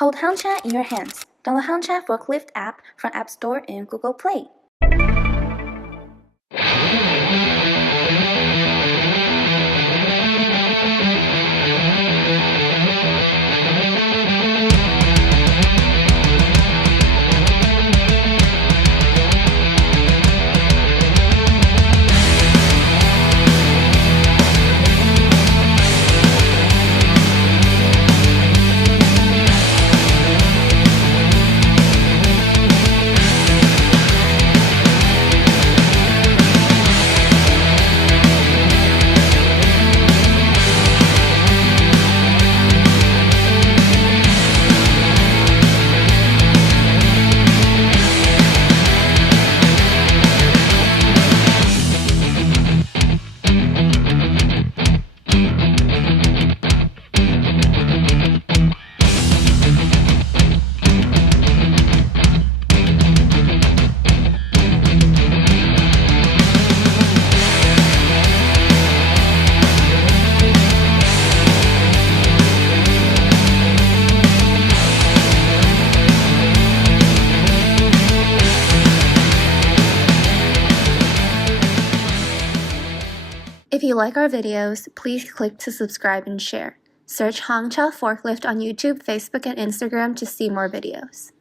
Hold Hangcha in your hands. Download Hangcha forklift app from App Store and Google Play. If you like our videos, please click to subscribe and share. Search Hangcha Forklift on YouTube, Facebook, and Instagram to see more videos.